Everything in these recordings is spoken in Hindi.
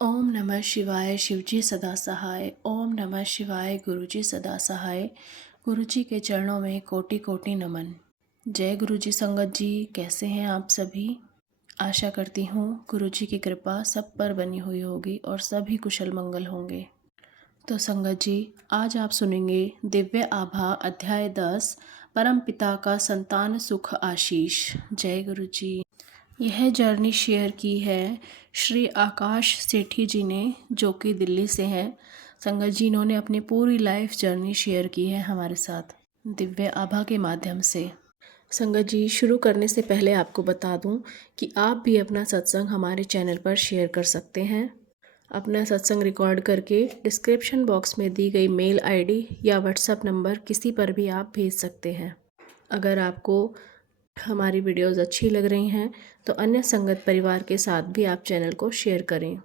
ओम नमः शिवाय शिवजी सदा सहाय। ओम नमः शिवाय गुरुजी सदा सहाय। गुरुजी के चरणों में कोटि कोटि नमन। जय गुरुजी। संगत जी, कैसे हैं आप सभी? आशा करती हूँ गुरुजी की कृपा सब पर बनी हुई होगी और सभी कुशल मंगल होंगे। तो संगत जी, आज आप सुनेंगे दिव्य आभा अध्याय 10, परम पिता का संतान सुख आशीष। जय गुरुजी। यह जर्नी शेयर की है श्री आकाश सेठी जी ने, जो कि दिल्ली से हैं। संगत जी, इन्होंने अपनी पूरी लाइफ जर्नी शेयर की है हमारे साथ दिव्य आभा के माध्यम से। संगत जी, शुरू करने से पहले आपको बता दूं कि आप भी अपना सत्संग हमारे चैनल पर शेयर कर सकते हैं। अपना सत्संग रिकॉर्ड करके डिस्क्रिप्शन बॉक्स में दी गई मेल आईडी या व्हाट्सएप नंबर किसी पर भी आप भेज सकते हैं। अगर आपको हमारी वीडियोस अच्छी लग रही हैं तो अन्य संगत परिवार के साथ भी आप चैनल को शेयर करें।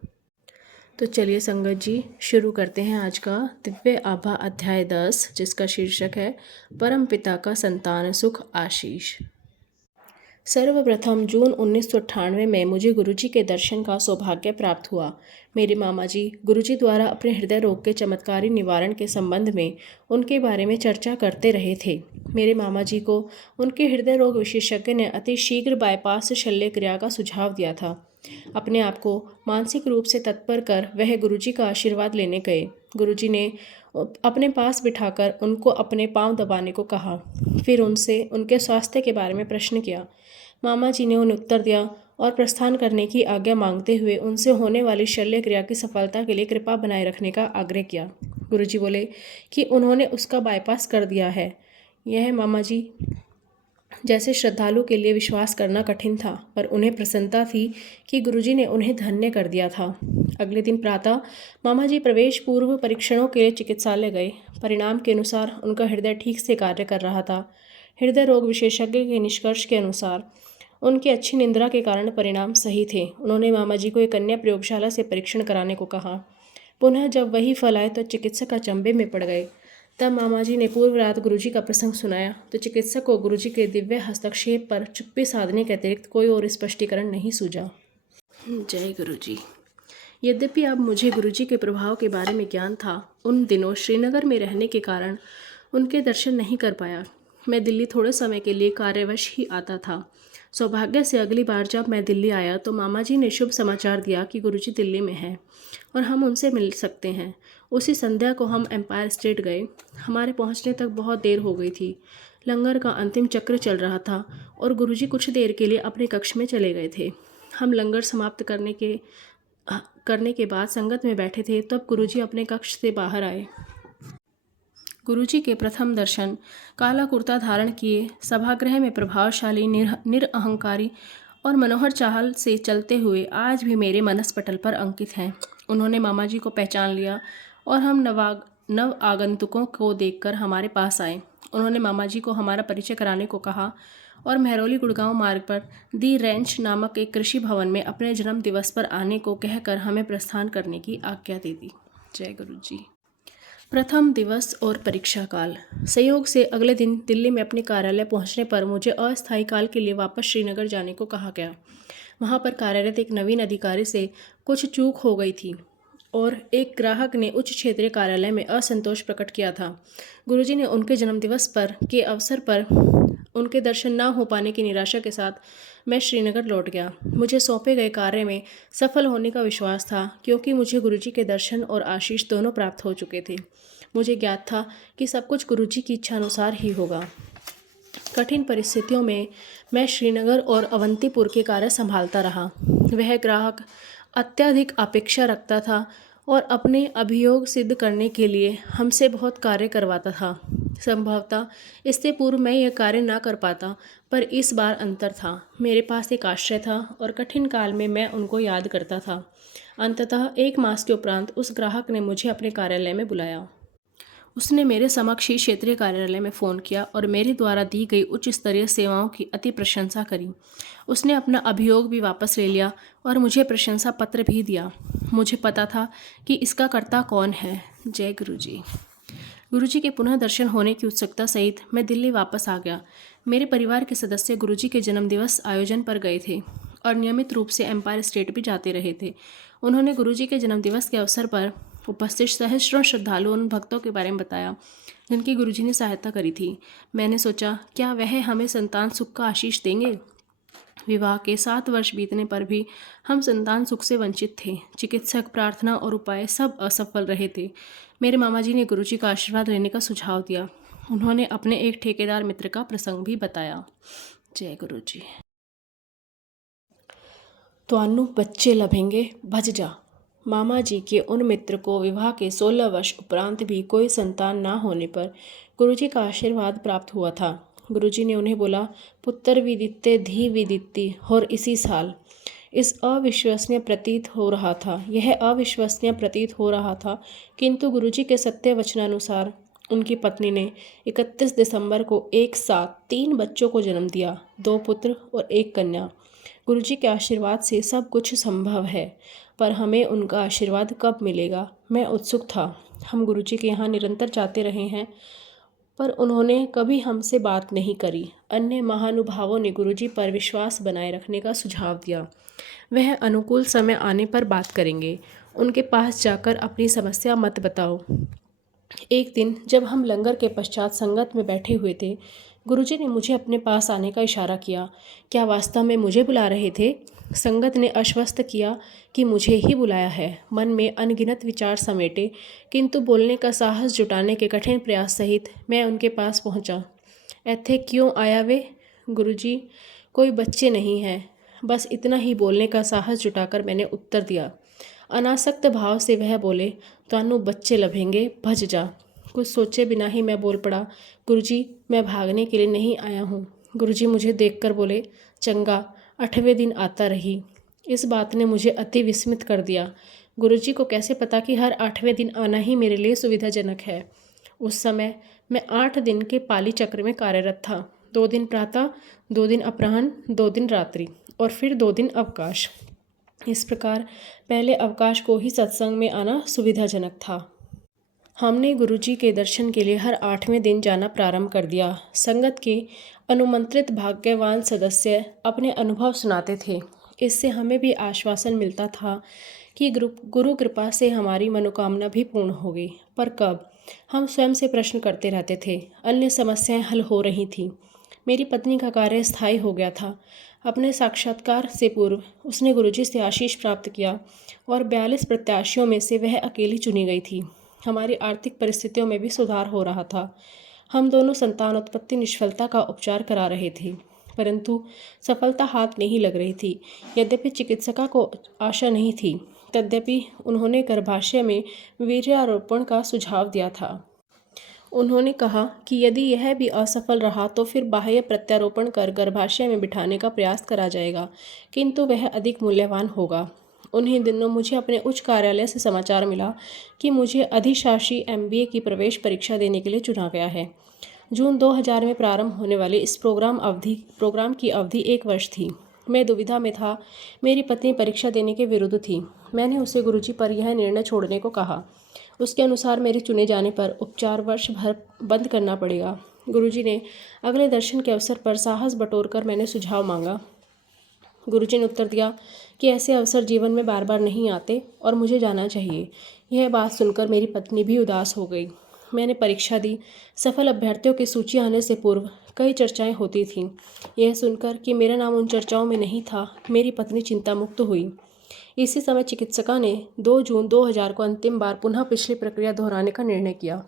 तो चलिए संगत जी, शुरू करते हैं आज का दिव्य आभा अध्याय 10, जिसका शीर्षक है परम पिता का संतान सुख आशीष। सर्वप्रथम जून 1998 में मुझे गुरुजी के दर्शन का सौभाग्य प्राप्त हुआ। मेरे मामा जी गुरुजी द्वारा अपने हृदय रोग के चमत्कारी निवारण के संबंध में उनके बारे में चर्चा करते रहे थे। मेरे मामा जी को उनके हृदय रोग विशेषज्ञ ने अति शीघ्र बाईपास शल्य क्रिया का सुझाव दिया था। अपने आप को मानसिक रूप से तत्पर कर वह गुरुजी का आशीर्वाद लेने गए। गुरुजी ने अपने पास बिठाकर उनको अपने पांव दबाने को कहा। फिर उनसे उनके स्वास्थ्य के बारे में प्रश्न किया। मामा जी ने उन्हें उत्तर दिया और प्रस्थान करने की आज्ञा मांगते हुए उनसे होने वाली शल्य क्रिया की सफलता के लिए कृपा बनाए रखने का आग्रह किया। गुरुजी बोले कि उन्होंने उसका बाईपास कर दिया है। यह मामा जी जैसे श्रद्धालु के लिए विश्वास करना कठिन था, पर उन्हें प्रसन्नता थी कि गुरुजी ने उन्हें धन्य कर दिया था। अगले दिन प्रातः मामा जी प्रवेश पूर्व परीक्षणों के लिए चिकित्सालय गए। परिणाम के अनुसार उनका हृदय ठीक से कार्य कर रहा था। हृदय रोग विशेषज्ञ के निष्कर्ष के अनुसार उनकी अच्छी निंद्रा के कारण परिणाम सही थे। उन्होंने मामा जी को एक अन्य प्रयोगशाला से परीक्षण कराने को कहा। पुनः जब वही फल आए तो चिकित्सक अचंभे में पड़ गए। तब मामा जी ने पूर्व रात गुरुजी का प्रसंग सुनाया तो चिकित्सक को गुरुजी के दिव्य हस्तक्षेप पर चुप्पी साधने के अतिरिक्त कोई और स्पष्टीकरण नहीं सूझा। जय गुरुजी। यद्यपि अब मुझे गुरुजी के प्रभाव के बारे में ज्ञान था, उन दिनों श्रीनगर में रहने के कारण उनके दर्शन नहीं कर पाया। मैं दिल्ली थोड़े समय के लिए कार्यवश ही आता था। सौभाग्य से अगली बार जब मैं दिल्ली आया तो मामा जी ने शुभ समाचार दिया कि गुरुजी दिल्ली में हैं और हम उनसे मिल सकते हैं। उसी संध्या को हम एम्पायर स्टेट गए। हमारे पहुंचने तक बहुत देर हो गई थी। लंगर का अंतिम चक्र चल रहा था और गुरुजी कुछ देर के लिए अपने कक्ष में चले गए थे। हम लंगर समाप्त करने के बाद संगत में बैठे थे, तब गुरुजी अपने कक्ष से बाहर आए। गुरुजी के प्रथम दर्शन काला कुर्ता धारण किए, सभागृह में प्रभावशाली, निरअहंकारी और मनोहर चाल से चलते हुए आज भी मेरे मनस्पटल पर अंकित हैं। उन्होंने मामा जी को पहचान लिया और हम नव आगंतुकों को देखकर हमारे पास आए। उन्होंने मामा जी को हमारा परिचय कराने को कहा और महरौली गुड़गांव मार्ग पर दी रेंच नामक एक कृषि भवन में अपने जन्म दिवस पर आने को कहकर हमें प्रस्थान करने की आज्ञा दे दी। जय गुरु जी। प्रथम दिवस और परीक्षा काल। संयोग से अगले दिन दिल्ली में अपने कार्यालय पहुंचने पर मुझे अस्थायी काल के लिए वापस श्रीनगर जाने को कहा गया। वहां पर कार्यरत एक नवीन अधिकारी से कुछ चूक हो गई थी और एक ग्राहक ने उच्च क्षेत्रीय कार्यालय में असंतोष प्रकट किया था। गुरुजी ने उनके जन्मदिवस पर के अवसर पर उनके दर्शन न हो पाने की निराशा के साथ मैं श्रीनगर लौट गया। मुझे सौंपे गए कार्य में सफल होने का विश्वास था, क्योंकि मुझे गुरुजी के दर्शन और आशीष दोनों प्राप्त हो चुके थे। मुझे ज्ञात था कि सब कुछ गुरुजी की इच्छा अनुसार ही होगा। कठिन परिस्थितियों में मैं श्रीनगर और अवंतीपुर के कार्य संभालता रहा। वह ग्राहक अत्यधिक अपेक्षा रखता था और अपने अभियोग सिद्ध करने के लिए हमसे बहुत कार्य करवाता था। संभवतः इससे पूर्व मैं यह कार्य ना कर पाता, पर इस बार अंतर था। मेरे पास एक आश्रय था और कठिन काल में मैं उनको याद करता था। अंततः 1 मास के उपरांत उस ग्राहक ने मुझे अपने कार्यालय में बुलाया। उसने मेरे समक्ष ही क्षेत्रीय कार्यालय में फ़ोन किया और मेरे द्वारा दी गई उच्च स्तरीय सेवाओं की अति प्रशंसा करी। उसने अपना अभियोग भी वापस ले लिया और मुझे प्रशंसा पत्र भी दिया। मुझे पता था कि इसका कर्ता कौन है। जय गुरुजी। गुरुजी के पुनः दर्शन होने की उत्सुकता सहित मैं दिल्ली वापस आ गया। मेरे परिवार के सदस्य गुरुजी के जन्मदिवस आयोजन पर गए थे और नियमित रूप से एम्पायर स्टेट भी जाते रहे थे। उन्होंने गुरुजी के जन्मदिवस के अवसर पर उपस्थित सहस्त्रों श्रद्धालुओं उन भक्तों के बारे में बताया जिनकी गुरुजी ने सहायता करी थी। मैंने सोचा, क्या वह हमें संतान सुख का आशीष देंगे? विवाह के 7 वर्ष बीतने पर भी हम संतान सुख से वंचित थे। चिकित्सक, प्रार्थना और उपाय सब असफल रहे थे। मेरे मामा जी ने गुरुजी का आशीर्वाद लेने का सुझाव दिया। उन्होंने अपने एक ठेकेदार मित्र का प्रसंग भी बताया। जय गुरु जी। ਤੁਹਾਨੂੰ बच्चे लभेंगे, भज जा। मामा जी के उन मित्र को विवाह के 16 वर्ष उपरांत भी कोई संतान ना होने पर गुरुजी का आशीर्वाद प्राप्त हुआ था। गुरुजी ने उन्हें बोला, पुत्र विदित्ते धी विदित्ति, और इसी साल। यह अविश्वसनीय प्रतीत हो रहा था, किंतु गुरुजी के सत्य वचनानुसार उनकी पत्नी ने 31 दिसंबर को एक साथ 3 बच्चों को जन्म दिया, 2 पुत्र और 1 कन्या। गुरुजी के आशीर्वाद से सब कुछ संभव है, पर हमें उनका आशीर्वाद कब मिलेगा? मैं उत्सुक था। हम गुरुजी के यहाँ निरंतर जाते रहे हैं, पर उन्होंने कभी हमसे बात नहीं करी। अन्य महानुभावों ने गुरुजी पर विश्वास बनाए रखने का सुझाव दिया। वह अनुकूल समय आने पर बात करेंगे। उनके पास जाकर अपनी समस्या मत बताओ। एक दिन जब हम लंगर के पश्चात संगत में बैठे हुए थे, गुरुजी ने मुझे अपने पास आने का इशारा किया। क्या वास्तव में मुझे बुला रहे थे? संगत ने आश्वस्त किया कि मुझे ही बुलाया है। मन में अनगिनत विचार समेटे, किंतु बोलने का साहस जुटाने के कठिन प्रयास सहित मैं उनके पास पहुंचा। ऐथे क्यों आया वे? गुरुजी, कोई बच्चे नहीं हैं। बस इतना ही बोलने का साहस जुटाकर मैंने उत्तर दिया। अनासक्त भाव से वह बोले, तानू बच्चे लभेंगे, भज जा। कुछ सोचे बिना ही मैं बोल पड़ा, गुरुजी, मैं भागने के लिए नहीं आया हूँ। गुरुजी मुझे देखकर बोले, चंगा, 8वें दिन आता रही। इस बात ने मुझे अति विस्मित कर दिया। गुरुजी को कैसे पता कि हर 8वें दिन आना ही मेरे लिए सुविधाजनक है? उस समय मैं 8 दिन के पाली चक्र में कार्यरत था। 2 दिन प्रातः, 2 दिन अपराह्न, 2 दिन रात्रि और फिर 2 दिन अवकाश। इस प्रकार पहले अवकाश को ही सत्संग में आना सुविधाजनक था। हमने गुरुजी के दर्शन के लिए हर 8वें दिन जाना प्रारंभ कर दिया। संगत के अनुमंत्रित भाग्यवान सदस्य अपने अनुभव सुनाते थे। इससे हमें भी आश्वासन मिलता था कि गुरु कृपा से हमारी मनोकामना भी पूर्ण होगी। पर कब? हम स्वयं से प्रश्न करते रहते थे। अन्य समस्याएं हल हो रही थीं। मेरी पत्नी का कार्य स्थायी हो गया था। अपने साक्षात्कार से पूर्व उसने गुरुजी से आशीष प्राप्त किया और 42 प्रत्याशियों में से वह अकेली चुनी गई थी। हमारी आर्थिक परिस्थितियों में भी सुधार हो रहा था। हम दोनों संतानोत्पत्ति निष्फलता का उपचार करा रहे थे, परंतु सफलता हाथ नहीं लग रही थी। यद्यपि चिकित्सका को आशा नहीं थी, तद्यपि उन्होंने गर्भाशय में वीर्यारोपण का सुझाव दिया था। उन्होंने कहा कि यदि यह भी असफल रहा तो फिर बाह्य प्रत्यारोपण कर गर्भाशय में बिठाने का प्रयास करा जाएगा, किंतु वह अधिक मूल्यवान होगा। उन्हीं दिनों मुझे अपने उच्च कार्यालय से समाचार मिला कि मुझे अधिशासी MBA की प्रवेश परीक्षा देने के लिए चुना गया है। जून 2000 में प्रारंभ होने वाले इस प्रोग्राम की अवधि 1 वर्ष थी। मैं दुविधा में था। मेरी पत्नी परीक्षा देने के विरुद्ध थी। मैंने उसे गुरुजी पर यह निर्णय छोड़ने को कहा। उसके अनुसार मेरे चुने जाने पर उपचार वर्ष भर बंद करना पड़ेगा। गुरुजी ने अगले दर्शन के अवसर पर साहस बटोरकर मैंने सुझाव मांगा। गुरुजी ने उत्तर दिया कि ऐसे अवसर जीवन में बार बार नहीं आते और मुझे जाना चाहिए। यह बात सुनकर मेरी पत्नी भी उदास हो गई। मैंने परीक्षा दी। सफल अभ्यर्थियों की सूची आने से पूर्व कई चर्चाएं होती थीं। यह सुनकर कि मेरा नाम उन चर्चाओं में नहीं था, मेरी पत्नी चिंता मुक्त हुई। इसी समय चिकित्सका ने 2 जून 2000 को अंतिम बार पुनः पिछली प्रक्रिया दोहराने का निर्णय किया।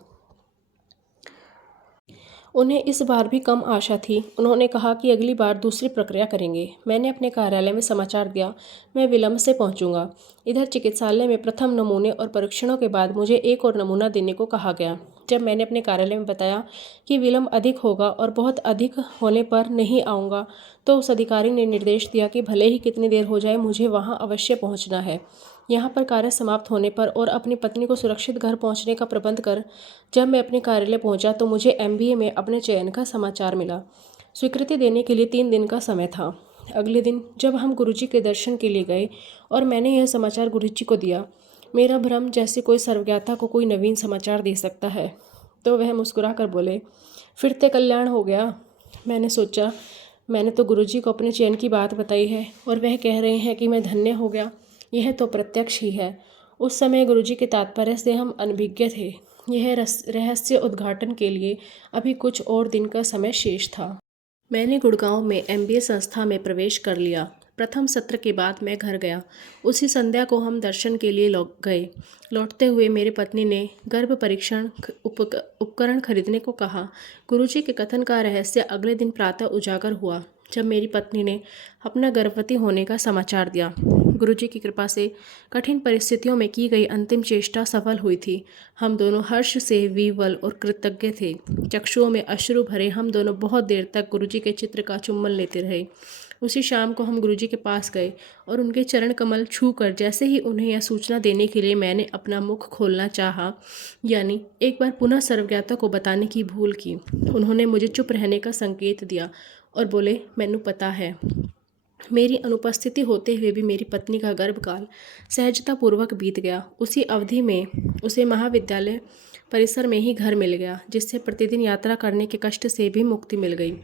उन्हें इस बार भी कम आशा थी। उन्होंने कहा कि अगली बार दूसरी प्रक्रिया करेंगे। मैंने अपने कार्यालय में समाचार दिया, मैं विलंब से पहुंचूंगा। इधर चिकित्सालय में प्रथम नमूने और परीक्षणों के बाद मुझे एक और नमूना देने को कहा गया। जब मैंने अपने कार्यालय में बताया कि विलंब अधिक होगा और बहुत अधिक होने पर नहीं आऊँगा, तो उस अधिकारी ने निर्देश दिया कि भले ही कितनी देर हो जाए, मुझे वहाँ अवश्य पहुँचना है। यहाँ पर कार्य समाप्त होने पर और अपनी पत्नी को सुरक्षित घर पहुँचने का प्रबंध कर जब मैं अपने कार्यालय पहुँचा तो मुझे MBA में अपने चयन का समाचार मिला। स्वीकृति देने के लिए 3 दिन का समय था। अगले दिन जब हम गुरुजी के दर्शन के लिए गए और मैंने यह समाचार गुरुजी को दिया, मेरा भ्रम जैसे कोई सर्वज्ञाता को कोई नवीन समाचार दे सकता है, तो वह मुस्कुरा कर बोले, फिर ते कल्याण हो गया। मैंने सोचा, मैंने तो गुरुजी को अपने चयन की बात बताई है और वह कह रहे हैं कि मैं धन्य हो गया। यह तो प्रत्यक्ष ही है। उस समय गुरुजी के तात्पर्य से हम अनभिज्ञ थे। यह रहस्य उद्घाटन के लिए अभी कुछ और दिन का समय शेष था। मैंने गुड़गांव में एमबीए संस्था में प्रवेश कर लिया। प्रथम सत्र के बाद मैं घर गया। उसी संध्या को हम दर्शन के लिए गए। लौटते हुए मेरी पत्नी ने गर्भ परीक्षण उपकरण खरीदने को कहा। गुरुजी के कथन का रहस्य अगले दिन प्रातः उजागर हुआ जब मेरी पत्नी ने अपना गर्भवती होने का समाचार दिया। गुरुजी की कृपा से कठिन परिस्थितियों में की गई अंतिम चेष्टा सफल हुई थी। हम दोनों हर्ष से विह्वल और कृतज्ञ थे। चक्षुओं में अश्रु भरे हम दोनों बहुत देर तक गुरुजी के चित्र का चुम्बन लेते रहे। उसी शाम को हम गुरुजी के पास गए और उनके चरण कमल छू कर जैसे ही उन्हें यह सूचना देने के लिए मैंने अपना मुख खोलना चाहा, यानी एक बार पुनः सर्वज्ञता को बताने की भूल की, उन्होंने मुझे चुप रहने का संकेत दिया और बोले, मैनू पता है। मेरी अनुपस्थिति होते हुए भी मेरी पत्नी का गर्भकाल सहजतापूर्वक बीत गया। उसी अवधि में उसे महाविद्यालय परिसर में ही घर मिल गया, जिससे प्रतिदिन यात्रा करने के कष्ट से भी मुक्ति मिल गई।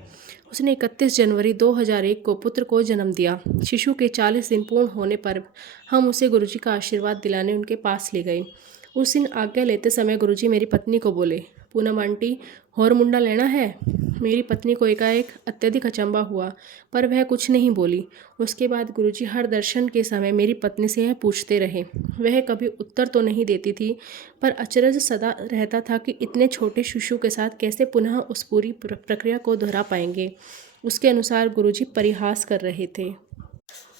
उसने 31 जनवरी 2001 को पुत्र को जन्म दिया। शिशु के 40 दिन पूर्ण होने पर हम उसे गुरुजी का आशीर्वाद दिलाने उनके पास ले गए। उस दिन आज्ञा लेते समय गुरुजी मेरी पत्नी को बोले, पूनम आंटी, होर मुंडा लेना है? मेरी पत्नी को एकाएक अत्यधिक अचंभा हुआ, पर वह कुछ नहीं बोली। उसके बाद गुरुजी हर दर्शन के समय मेरी पत्नी से यह पूछते रहे। वह कभी उत्तर तो नहीं देती थी, पर अचरज सदा रहता था कि इतने छोटे शिशु के साथ कैसे पुनः उस पूरी प्रक्रिया को दोहरा पाएंगे। उसके अनुसार गुरुजी परिहास कर रहे थे।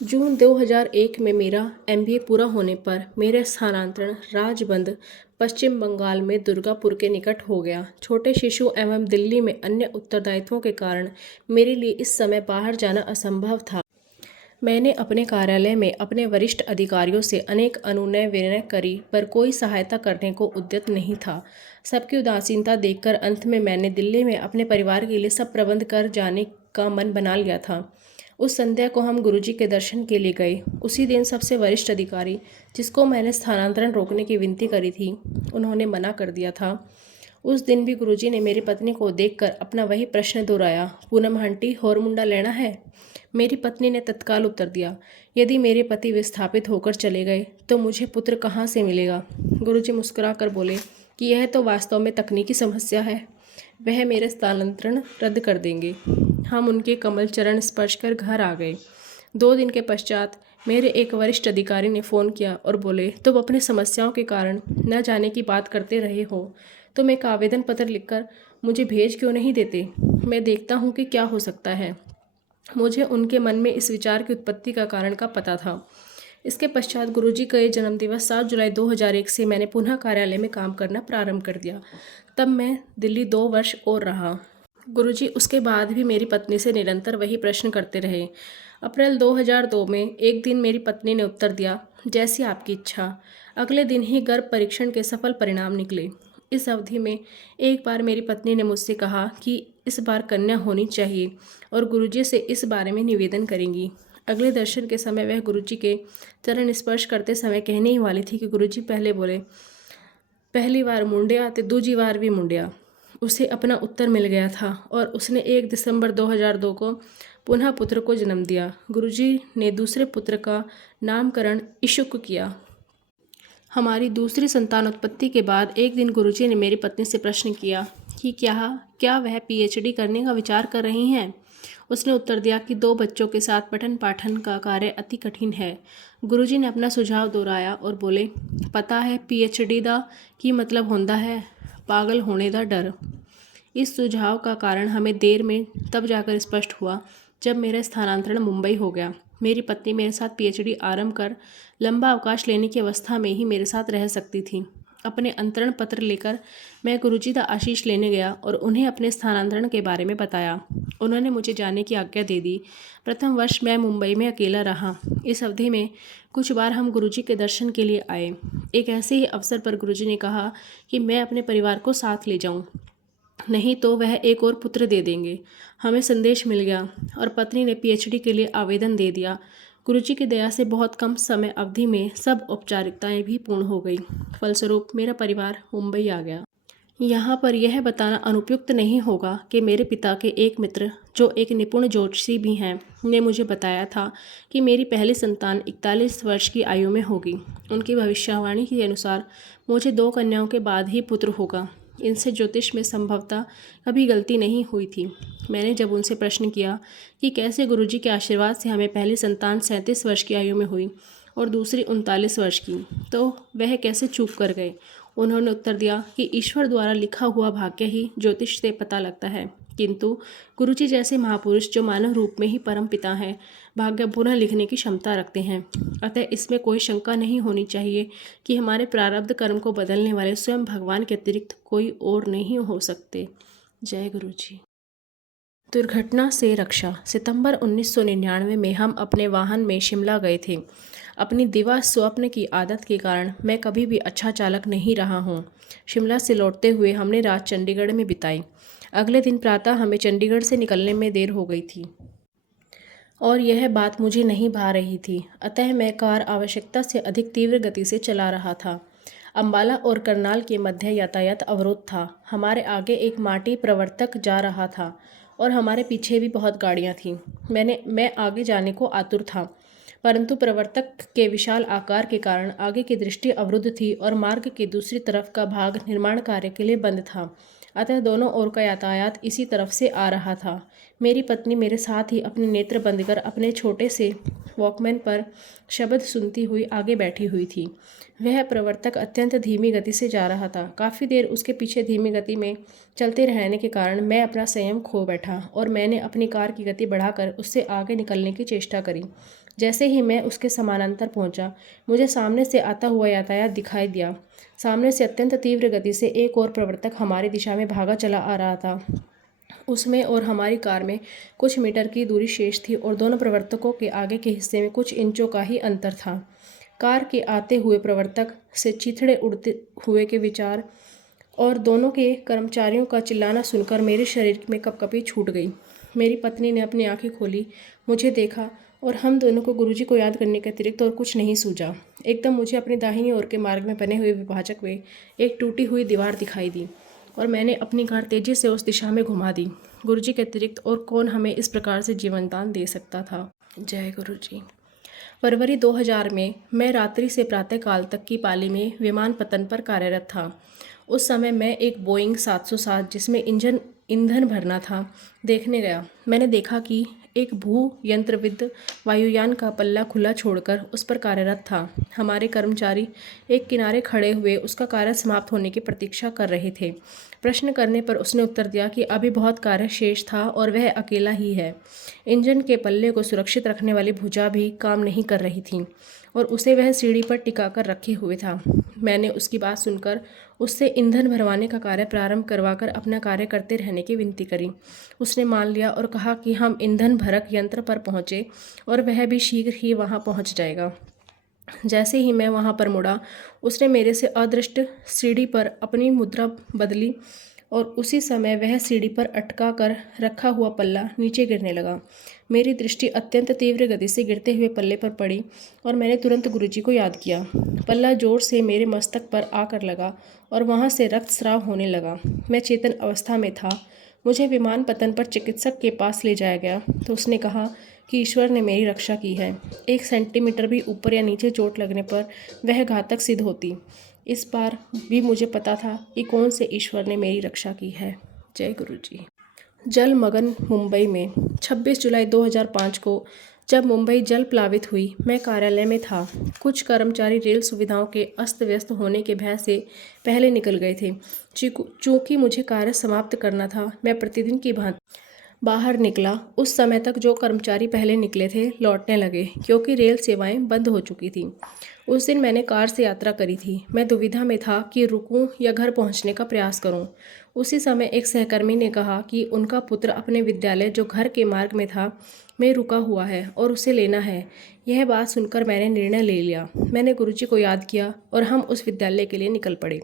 जून 2001 में मेरा एमबीए पूरा होने पर मेरा स्थानांतरण राजबंद पश्चिम बंगाल में दुर्गापुर के निकट हो गया। छोटे शिशु एवं दिल्ली में अन्य उत्तरदायित्वों के कारण मेरे लिए इस समय बाहर जाना असंभव था। मैंने अपने कार्यालय में अपने वरिष्ठ अधिकारियों से अनेक अनुनय विनय करी, पर कोई सहायता करने को उद्यत नहीं था। सबकी उदासीनता देखकर अंत में मैंने दिल्ली में अपने परिवार के लिए सब प्रबंध कर जाने का मन बना लिया था। उस संध्या को हम गुरुजी के दर्शन के लिए गए। उसी दिन सबसे वरिष्ठ अधिकारी, जिसको मैंने स्थानांतरण रोकने की विनती करी थी, उन्होंने मना कर दिया था। उस दिन भी गुरुजी ने मेरी पत्नी को देखकर अपना वही प्रश्न दोहराया, पूनम आंटी, होर मुंडा लेना है? मेरी पत्नी ने तत्काल उत्तर दिया, यदि मेरे पति विस्थापित होकर चले गए तो मुझे पुत्र कहाँ से मिलेगा? गुरुजी मुस्कुरा कर बोले कि यह तो वास्तव में तकनीकी समस्या है, वह मेरे स्थानांतरण रद्द कर देंगे। हम उनके कमल चरण स्पर्श कर घर आ गए। 2 दिन के पश्चात मेरे एक वरिष्ठ अधिकारी ने फ़ोन किया और बोले, तुम अपनी समस्याओं के कारण न जाने की बात करते रहे हो, तुम एक आवेदन पत्र लिखकर मुझे भेज क्यों नहीं देते? मैं देखता हूँ कि क्या हो सकता है। मुझे उनके मन में इस विचार की उत्पत्ति का कारण का पता था। इसके पश्चात गुरुजी का जन्मदिवस 7 जुलाई 2001 से मैंने पुनः कार्यालय में काम करना प्रारंभ कर दिया। तब मैं दिल्ली 2 वर्ष और रहा। गुरुजी उसके बाद भी मेरी पत्नी से निरंतर वही प्रश्न करते रहे। अप्रैल 2002 में एक दिन मेरी पत्नी ने उत्तर दिया, जैसी आपकी इच्छा। अगले दिन ही गर्भ परीक्षण के सफल परिणाम निकले। इस अवधि में एक बार मेरी पत्नी ने मुझसे कहा कि इस बार कन्या होनी चाहिए और गुरुजी से इस बारे में निवेदन करेंगी। अगले दर्शन के समय वह गुरुजी के चरण स्पर्श करते समय कहने ही वाली थी कि गुरुजी पहले बोले, पहली बार मुंडिया ते दूजी बार भी मुंडिया। उसे अपना उत्तर मिल गया था और उसने 1 दिसंबर 2002 को पुनः पुत्र को जन्म दिया। गुरुजी ने दूसरे पुत्र का नामकरण इशुक किया। हमारी दूसरी संतानोत्पत्ति के बाद एक दिन गुरुजी ने मेरी पत्नी से प्रश्न किया कि क्या वह पीएचडी करने का विचार कर रही हैं। उसने उत्तर दिया कि 2 बच्चों के साथ पठन पाठन का कार्य अति कठिन है। गुरुजी ने अपना सुझाव दोहराया और बोले, पता है पीएचडी दा की मतलब होता है पागल होने का डर। इस सुझाव का कारण हमें देर में तब जाकर स्पष्ट हुआ जब मेरा स्थानांतरण मुंबई हो गया। मेरी पत्नी मेरे साथ पीएचडी आरंभ कर लंबा अवकाश लेने की अवस्था में ही मेरे साथ रह सकती थी। अपने अंतरण पत्र लेकर मैं गुरुजी का आशीष लेने गया और उन्हें अपने स्थानांतरण के बारे में बताया। उन्होंने मुझे जाने की आज्ञा दे दी। प्रथम वर्ष मैं मुंबई में अकेला रहा। इस अवधि में कुछ बार हम गुरुजी के दर्शन के लिए आए। एक ऐसे ही अवसर पर गुरुजी ने कहा कि मैं अपने परिवार को साथ ले जाऊं, नहीं तो वह एक और पुत्र दे देंगे। हमें संदेश मिल गया और पत्नी ने पीएचडी के लिए आवेदन दे दिया। गुरुजी की दया से बहुत कम समय अवधि में सब औपचारिकताएं भी पूर्ण हो गई। फलस्वरूप मेरा परिवार मुंबई आ गया। यहाँ पर यह बताना अनुपयुक्त नहीं होगा कि मेरे पिता के एक मित्र, जो एक निपुण ज्योतिषी भी हैं, ने मुझे बताया था कि मेरी पहली संतान 41 वर्ष की आयु में होगी। उनकी भविष्यवाणी के अनुसार मुझे 2 कन्याओं के बाद ही पुत्र होगा। इनसे ज्योतिष में संभवतः कभी गलती नहीं हुई थी। मैंने जब उनसे प्रश्न किया कि कैसे गुरुजी के आशीर्वाद से हमें पहली संतान 37 वर्ष की आयु में हुई और दूसरी 39 वर्ष की, तो वह कैसे चूक कर गए। उन्होंने उत्तर दिया कि ईश्वर द्वारा लिखा हुआ भाग्य ही ज्योतिष से पता लगता है, किंतु गुरुजी जैसे महापुरुष जो मानव रूप में ही परम पिता हैं, भाग्य पुनः लिखने की क्षमता रखते हैं। अतः इसमें कोई शंका नहीं होनी चाहिए कि हमारे प्रारब्ध कर्म को बदलने वाले स्वयं भगवान के अतिरिक्त कोई और नहीं हो सकते। जय गुरुजी। दुर्घटना से रक्षा। सितंबर 1999 में हम अपने वाहन में शिमला गए थे। अपनी दिवा स्वप्न की आदत के कारण मैं कभी भी अच्छा चालक नहीं रहा हूँ। शिमला से लौटते हुए हमने रात चंडीगढ़ में बिताई। अगले दिन प्रातः हमें चंडीगढ़ से निकलने में देर हो गई थी और यह बात मुझे नहीं भा रही थी। अतः मैं कार आवश्यकता से अधिक तीव्र गति से चला रहा था। अम्बाला और करनाल के मध्य यातायात अवरोध था। हमारे आगे एक माटी प्रवर्तक जा रहा था और हमारे पीछे भी बहुत गाड़ियाँ थीं। मैं आगे जाने को आतुर था, परंतु प्रवर्तक के विशाल आकार के कारण आगे की दृष्टि अवरुद्ध थी और मार्ग की दूसरी तरफ का भाग निर्माण कार्य के लिए बंद था। अतः दोनों ओर का यातायात इसी तरफ से आ रहा था। मेरी पत्नी मेरे साथ ही अपने नेत्र बंद कर अपने छोटे से वॉकमैन पर शब्द सुनती हुई आगे बैठी हुई थी। वह प्रवर्तक अत्यंत धीमी गति से जा रहा था। काफ़ी देर उसके पीछे धीमी गति में चलते रहने के कारण मैं अपना संयम खो बैठा और मैंने अपनी कार की गति बढ़ाकर उससे आगे निकलने की चेष्टा करी। जैसे ही मैं उसके समानांतर पहुंचा, मुझे सामने से आता हुआ यातायात दिखाई दिया। सामने से अत्यंत तीव्र गति से एक और प्रवर्तक हमारी दिशा में भागा चला आ रहा था। उसमें और हमारी कार में कुछ मीटर की दूरी शेष थी और दोनों प्रवर्तकों के आगे के हिस्से में कुछ इंचों का ही अंतर था। कार के आते हुए प्रवर्तक से चीथड़े उड़ते हुए के विचार और दोनों के कर्मचारियों का चिल्लाना सुनकर मेरे शरीर में कपकपी छूट गई। मेरी पत्नी ने अपनी आंखें खोली, मुझे देखा और हम दोनों को गुरुजी को याद करने के अतिरिक्त और कुछ नहीं सूझा। एकदम मुझे अपनी दाहिनी ओर के मार्ग में बने हुए विभाजक में एक टूटी हुई दीवार दिखाई दी और मैंने अपनी कार तेजी से उस दिशा में घुमा दी। गुरुजी के अतिरिक्त और कौन हमें इस प्रकार से जीवन दान दे सकता था। जय गुरुजी। फरवरी 2000 में मैं रात्रि से प्रातःकाल तक की पाली में विमानपत्तन पर कार्यरत था। उस समय मैं एक बोइंग 707 जिसमें ईंधन भरना था देखने गया। मैंने देखा कि एक भू यंत्रविद वायुयान का पल्ला खुला छोड़कर उस पर कार्यरत था। हमारे कर्मचारी एक किनारे खड़े हुए उसका कार्य समाप्त होने की प्रतीक्षा कर रहे थे। प्रश्न करने पर उसने उत्तर दिया कि अभी बहुत कार्य शेष था और वह अकेला ही है। इंजन के पल्ले को सुरक्षित रखने वाली भुजा भी काम नहीं कर रही थी और उसे वह सीढ़ी पर टिकाकर रखे हुए था। मैंने उसकी बात सुनकर उससे ईंधन भरवाने का कार्य प्रारंभ करवाकर अपना कार्य करते रहने की विनती करी। उसने मान लिया और कहा कि हम ईंधन भरक यंत्र पर पहुँचे और वह भी शीघ्र ही वहाँ पहुँच जाएगा। जैसे ही मैं वहाँ पर मुड़ा, उसने मेरे से अदृष्ट सीढ़ी पर अपनी मुद्रा बदली और उसी समय वह सीढ़ी पर अटका कर रखा हुआ पल्ला नीचे गिरने लगा। मेरी दृष्टि अत्यंत तीव्र गति से गिरते हुए पल्ले पर पड़ी और मैंने तुरंत गुरुजी को याद किया। पल्ला जोर से मेरे मस्तक पर आकर लगा और वहाँ से रक्तस्राव होने लगा। मैं चेतन अवस्था में था। मुझे विमानपत्तन पर चिकित्सक के पास ले जाया गया तो उसने कहा कि ईश्वर ने मेरी रक्षा की है। 1 सेंटीमीटर भी ऊपर या नीचे चोट लगने पर वह घातक सिद्ध होती। इस बार भी मुझे पता था कि कौन से ईश्वर ने मेरी रक्षा की है। जय गुरुजी। जलमग्न मुंबई में 26 जुलाई 2005 को जब मुंबई जल प्लावित हुई, मैं कार्यालय में था। कुछ कर्मचारी रेल सुविधाओं के अस्त व्यस्त होने के भय से पहले निकल गए थे। चूँकि मुझे कार्य समाप्त करना था, मैं प्रतिदिन की भांति बाहर निकला। उस समय तक जो कर्मचारी पहले निकले थे लौटने लगे क्योंकि रेल सेवाएं बंद हो चुकी थीं। उस दिन मैंने कार से यात्रा करी थी। मैं दुविधा में था कि रुकूं या घर पहुंचने का प्रयास करूं। उसी समय एक सहकर्मी ने कहा कि उनका पुत्र अपने विद्यालय जो घर के मार्ग में था में रुका हुआ है और उसे लेना है। यह बात सुनकर मैंने निर्णय ले लिया। मैंने गुरुजी को याद किया और हम उस विद्यालय के लिए निकल पड़े।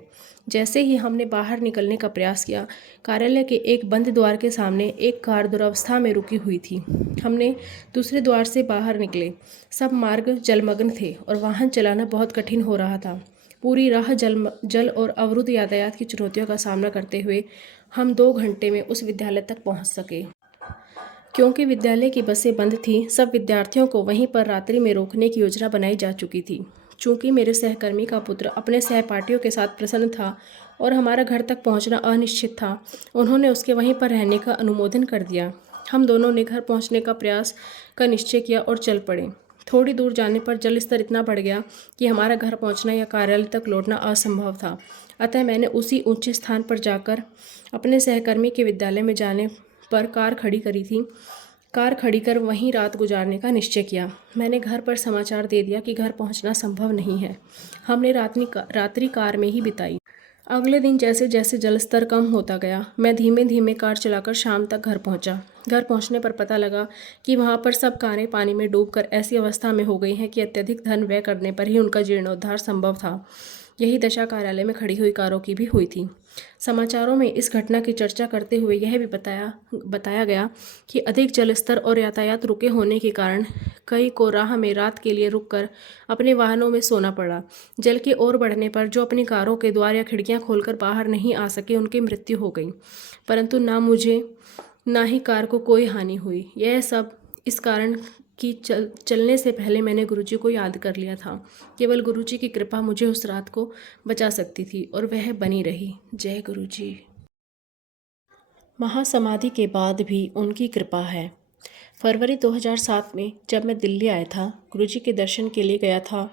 जैसे ही हमने बाहर निकलने का प्रयास किया, कार्यालय के एक बंद द्वार के सामने एक कार दुरवस्था में रुकी हुई थी। हमने दूसरे द्वार से बाहर निकले। सब मार्ग जलमग्न थे और वाहन चलाना बहुत कठिन हो रहा था। पूरी राह जल और अवरुद्ध यातायात की चुनौतियों का सामना करते हुए हम 2 घंटे में उस विद्यालय तक पहुंच सके। क्योंकि विद्यालय की बसें बंद थीं, सब विद्यार्थियों को वहीं पर रात्रि में रोकने की योजना बनाई जा चुकी थी। चूंकि मेरे सहकर्मी का पुत्र अपने सहपाठियों के साथ प्रसन्न था और हमारा घर तक पहुंचना अनिश्चित था, उन्होंने उसके वहीं पर रहने का अनुमोदन कर दिया। हम दोनों ने घर पहुंचने का प्रयास का निश्चय किया और चल पड़े। थोड़ी दूर जाने पर जल स्तर इतना बढ़ गया कि हमारा घर पहुंचना या कार्यालय तक लौटना असंभव था। अतः मैंने उसी ऊंचे स्थान पर जाकर अपने सहकर्मी के विद्यालय में जाने पर कार खड़ी कर वहीं रात गुजारने का निश्चय किया। मैंने घर पर समाचार दे दिया कि घर पहुंचना संभव नहीं है। हमने रात्रि कार में ही बिताई। अगले दिन जैसे जैसे जलस्तर कम होता गया, मैं धीमे धीमे कार चलाकर शाम तक घर पहुंचा। घर पहुंचने पर पता लगा कि वहां पर सब कारें पानी में डूबकर ऐसी अवस्था में हो गई हैं कि अत्यधिक धन व्यय करने पर ही उनका जीर्णोद्धार संभव था। यही दशा कार्यालय में खड़ी हुई कारों की भी हुई थी। समाचारों में इस घटना की चर्चा करते हुए यह भी बताया गया कि अधिक जलस्तर और यातायात रुके होने के कारण कई को राह में रात के लिए रुककर अपने वाहनों में सोना पड़ा। जल की ओर बढ़ने पर जो अपनी कारों के द्वार या खिड़कियां खोलकर बाहर नहीं आ सके, उनकी मृत्यु हो गई, परंतु ना मुझे ना ही कार को कोई हानि हुई। यह सब इस कारण कि चलने से पहले मैंने गुरुजी को याद कर लिया था। केवल गुरुजी की कृपा मुझे उस रात को बचा सकती थी और वह बनी रही। जय गुरुजी। महासमाधि के बाद भी उनकी कृपा है। फरवरी 2007 में जब मैं दिल्ली आया था, गुरुजी के दर्शन के लिए गया था।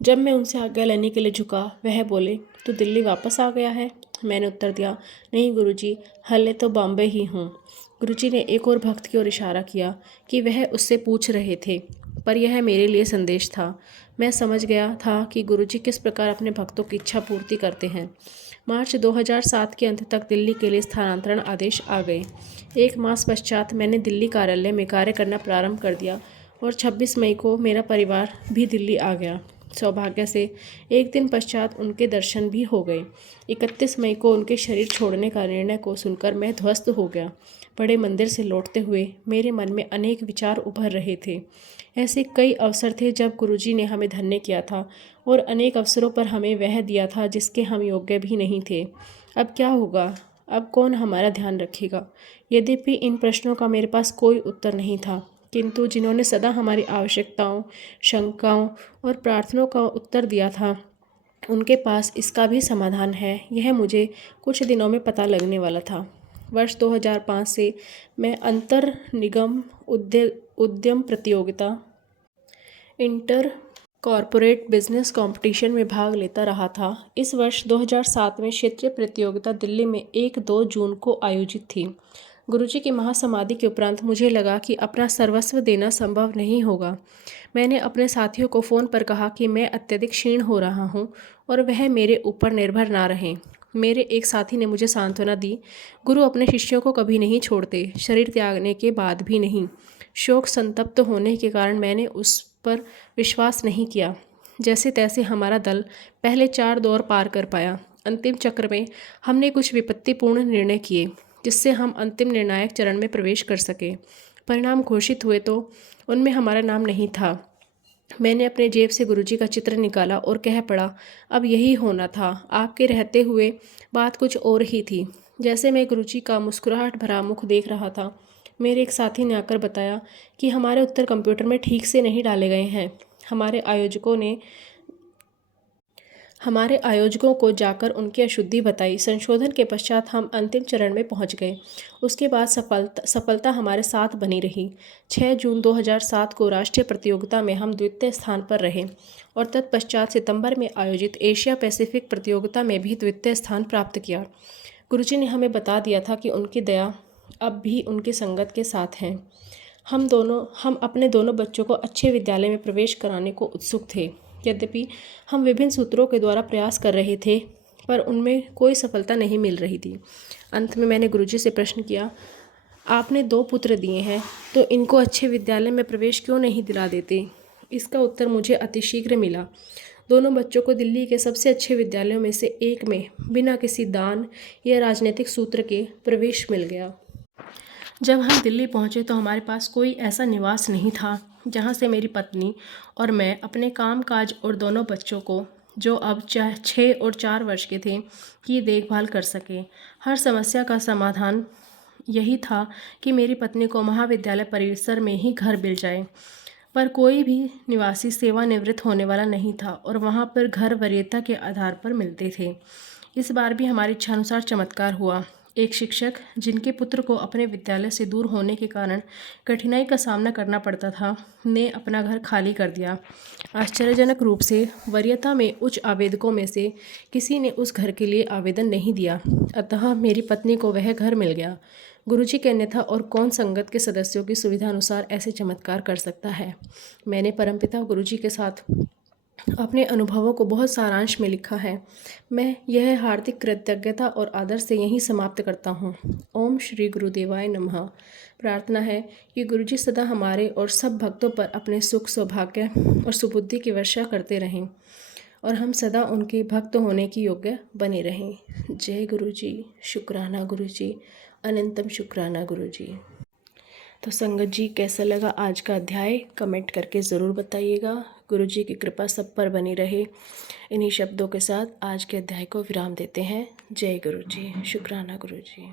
जब मैं उनसे आज्ञा लेने के लिए झुका, वह बोले, "तू दिल्ली वापस आ गया है?" मैंने उत्तर दिया, "नहीं गुरुजी, हाले तो बॉम्बे ही हूँ।" गुरुजी ने एक और भक्त की ओर इशारा किया कि वह उससे पूछ रहे थे, पर यह मेरे लिए संदेश था। मैं समझ गया था कि गुरुजी किस प्रकार अपने भक्तों की इच्छा पूर्ति करते हैं। मार्च 2007 के अंत तक दिल्ली के लिए स्थानांतरण आदेश आ गए। 1 मास पश्चात मैंने दिल्ली कार्यालय में कार्य करना प्रारंभ कर दिया और 26 मई को मेरा परिवार भी दिल्ली आ गया। सौभाग्य से एक दिन पश्चात उनके दर्शन भी हो गए। 31 मई को उनके शरीर छोड़ने का निर्णय को सुनकर मैं ध्वस्त हो गया। बड़े मंदिर से लौटते हुए मेरे मन में अनेक विचार उभर रहे थे। ऐसे कई अवसर थे जब गुरुजी ने हमें धन्य किया था और अनेक अवसरों पर हमें वह दिया था जिसके हम योग्य भी नहीं थे। अब क्या होगा? अब कौन हमारा ध्यान रखेगा? यद्यपि इन प्रश्नों का मेरे पास कोई उत्तर नहीं था, किंतु जिन्होंने सदा हमारी आवश्यकताओं, शंकाओं और प्रार्थनाओं का उत्तर दिया था, उनके पास इसका भी समाधान है, यह मुझे कुछ दिनों में पता लगने वाला था। वर्ष 2005 से मैं अंतर निगम उद्यम प्रतियोगिता इंटर कॉरपोरेट बिजनेस कंपटीशन में भाग लेता रहा था। इस वर्ष 2007 में क्षेत्रीय प्रतियोगिता दिल्ली में 1-2 जून को आयोजित थी। गुरुजी की महासमाधि के उपरांत मुझे लगा कि अपना सर्वस्व देना संभव नहीं होगा। मैंने अपने साथियों को फ़ोन पर कहा कि मैं अत्यधिक क्षीण हो रहा हूँ और वह मेरे ऊपर निर्भर ना रहें। मेरे एक साथी ने मुझे सांत्वना दी, "गुरु अपने शिष्यों को कभी नहीं छोड़ते, शरीर त्यागने के बाद भी नहीं।" शोक संतप्त होने के कारण मैंने उस पर विश्वास नहीं किया। जैसे तैसे हमारा दल पहले 4 दौर पार कर पाया। अंतिम चक्र में हमने कुछ विपत्तिपूर्ण निर्णय किए, जिससे हम अंतिम निर्णायक चरण में प्रवेश कर सके। परिणाम घोषित हुए तो उनमें हमारा नाम नहीं था। मैंने अपने जेब से गुरुजी का चित्र निकाला और कह पड़ा, "अब यही होना था।" आपके रहते हुए बात कुछ और ही थी। जैसे मैं गुरुजी का मुस्कुराहट भरा मुख देख रहा था, मेरे एक साथी ने आकर बताया कि हमारे उत्तर कंप्यूटर में ठीक से नहीं डाले गए हैं। हमारे आयोजकों को जाकर उनकी अशुद्धि बताई। संशोधन के पश्चात हम अंतिम चरण में पहुंच गए। उसके बाद सफलता हमारे साथ बनी रही। 6 जून 2007 को राष्ट्रीय प्रतियोगिता में हम द्वितीय स्थान पर रहे और तत्पश्चात सितंबर में आयोजित एशिया पैसिफिक प्रतियोगिता में भी द्वितीय स्थान प्राप्त किया। गुरुजी ने हमें बता दिया था कि उनकी दया अब भी उनकी संगत के साथ है। हम अपने दोनों बच्चों को अच्छे विद्यालय में प्रवेश कराने को उत्सुक थे। यद्यपि हम विभिन्न सूत्रों के द्वारा प्रयास कर रहे थे, पर उनमें कोई सफलता नहीं मिल रही थी। अंत में मैंने गुरुजी से प्रश्न किया, "आपने 2 पुत्र दिए हैं, तो इनको अच्छे विद्यालय में प्रवेश क्यों नहीं दिला देते?" इसका उत्तर मुझे अतिशीघ्र मिला। दोनों बच्चों को दिल्ली के सबसे अच्छे विद्यालयों में से एक में बिना किसी दान या राजनीतिक सूत्र के प्रवेश मिल गया। जब हम दिल्ली पहुंचे तो हमारे पास कोई ऐसा निवास नहीं था जहां से मेरी पत्नी और मैं अपने काम काज और दोनों बच्चों को जो अब 6 और 4 वर्ष के थे, की देखभाल कर सके। हर समस्या का समाधान यही था कि मेरी पत्नी को महाविद्यालय परिसर में ही घर मिल जाए, पर कोई भी निवासी सेवानिवृत्त होने वाला नहीं था और वहाँ पर घर वरीयता के आधार पर मिलते थे। इस बार भी हमारी इच्छानुसार चमत्कार हुआ। एक शिक्षक, जिनके पुत्र को अपने विद्यालय से दूर होने के कारण कठिनाई का सामना करना पड़ता था, ने अपना घर खाली कर दिया। आश्चर्यजनक रूप से वरीयता में उच्च आवेदकों में से किसी ने उस घर के लिए आवेदन नहीं दिया, अतः मेरी पत्नी को वह घर मिल गया। गुरुजी के अन्यथा और कौन संगत के सदस्यों की सुविधा अनुसार ऐसे चमत्कार कर सकता है। मैंने परमपिता गुरुजी के साथ अपने अनुभवों को बहुत सारांश में लिखा है। मैं यह हार्दिक कृतज्ञता और आदर से यहीं समाप्त करता हूँ। ओम श्री गुरुदेवाय नमः। प्रार्थना है कि गुरुजी सदा हमारे और सब भक्तों पर अपने सुख, सौभाग्य और सुबुद्धि की वर्षा करते रहें और हम सदा उनके भक्त होने की योग्य बने रहें। जय गुरुजी। शुक्राना गुरुजी। अनंतम शुक्राना गुरुजी। तो संगत जी, कैसा लगा आज का अध्याय कमेंट करके ज़रूर बताइएगा। गुरुजी की कृपा सब पर बनी रहे। इन्हीं शब्दों के साथ आज के अध्याय को विराम देते हैं। जय गुरुजी। शुक्राना गुरुजी।